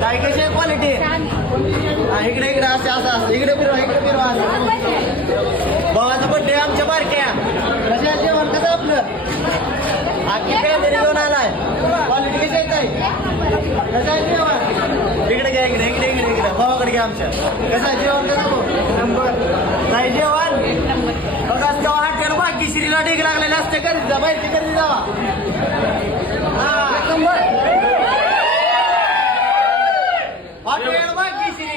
काय कशी आहे क्वालिटी? इकडे इकडे असं असं असं इकडे फिरवा भावाचा बड्डे आमच्या बारक्या. कशा जेवण कसं आपलं? आखी फॅमिली घेऊन आलाय. क्वालिटी कशी आहे ताई? कसं आहे जेवण? इकडे घ्या इकडे इकडे इकडे इकडे भावाकडे घ्या आमच्या. कसं आहे जेवण? कसं भाऊ? नंबर नाही जेवण बघा तेव्हा हॉटेल भाग्यश्रीला ढीग लागलेले असते. कधी जा बाहेरची कधी जावा. हा नंबर हॉटेल भाग्यश्री.